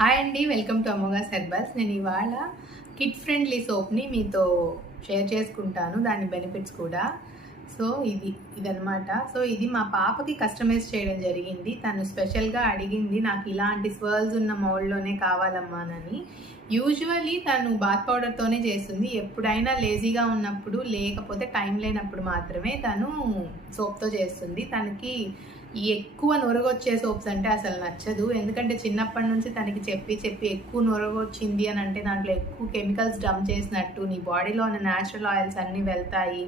Hi అండి, welcome to అమోఘాస్ herbals. నేను ఇవాళ కిడ్ ఫ్రెండ్లీ సోప్ని మీతో షేర్ చేసుకుంటాను, దాని బెనిఫిట్స్ కూడా. సో ఇదనమాట. సో ఇది మా పాపకి కస్టమైజ్ చేయడం జరిగింది. తను స్పెషల్గా అడిగింది, నాకు ఇలాంటి స్వర్ల్స్ ఉన్న మౌల్డ్లోనే కావాలమ్మానని. యూజువల్లీ తను బాత్ పౌడర్తోనే చేస్తుంది. ఎప్పుడైనా లేజీగా ఉన్నప్పుడు, లేకపోతే టైం లేనప్పుడు మాత్రమే తను సోప్తో చేస్తుంది. తనకి ఈ ఎక్కువ నొరగొచ్చే సోప్స్ అంటే అసలు నచ్చదు. ఎందుకంటే చిన్నప్పటి నుంచి తనకి చెప్పి ఎక్కువ నొరగొచ్చింది అని అంటే దాంట్లో ఎక్కువ కెమికల్స్ డంప్ చేసినట్టు, నీ బాడీలో ఉన్న న్యాచురల్ ఆయిల్స్ అన్నీ వెళ్తాయి.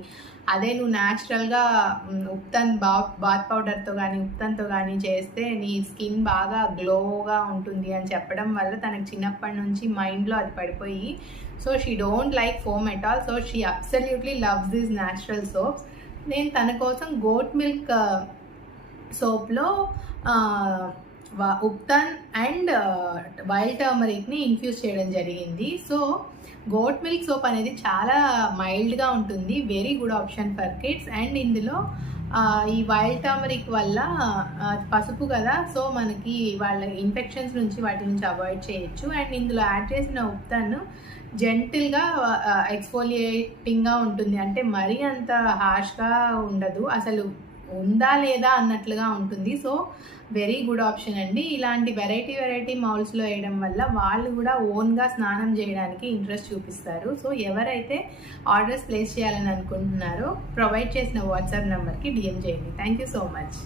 అదే నువ్వు న్యాచురల్గా ఉప్తన్ బాత్ పౌడర్తో కానీ ఉప్తన్తో కానీ చేస్తే నీ స్కిన్ బాగా గ్లోగా ఉంటుంది అని చెప్పడం వల్ల తనకు చిన్నప్పటి నుంచి మైండ్లో అది పడిపోయి, so she don't like foam at all. So she absolutely loves these natural soaps. నేను తన కోసం గోట్ మిల్క్ సోప్లో ఉప్తన్ అండ్ వైల్డ్ టర్మరిక్ని ఇన్ఫ్యూజ్ చేయడం జరిగింది. సో గోట్ మిల్క్ సోప్ అనేది చాలా మైల్డ్గా ఉంటుంది, very good option for kids. And ఇందులో ఈ వైల్డ్ టర్మరిక్ వల్ల పసుపు కదా, సో మనకి వాళ్ళ ఇన్ఫెక్షన్స్ నుంచి వాటి నుంచి అవాయిడ్ చేయొచ్చు. అండ్ ఇందులో యాడ్ చేసిన ఉప్తన్ జెంటిల్గా ఎక్స్ఫోలియేటింగ్గా ఉంటుంది, అంటే మరీ అంత హార్ష్గా ఉండదు, అసలు ఉందా లేదా అన్నట్లుగా ఉంటుంది. సో వెరీ గుడ్ ఆప్షన్ అండి. ఇలాంటి వెరైటీ మౌల్స్లో వేయడం వల్ల వాళ్ళు కూడా ఓన్గా స్నానం చేయడానికి ఇంట్రెస్ట్ చూపిస్తారు. సో ఎవరైతే ఆర్డర్స్ ప్లేస్ చేయాలని అనుకుంటున్నారో ప్రొవైడ్ చేసిన వాట్సాప్ నెంబర్కి డిఎం చేయండి. Thank you so much.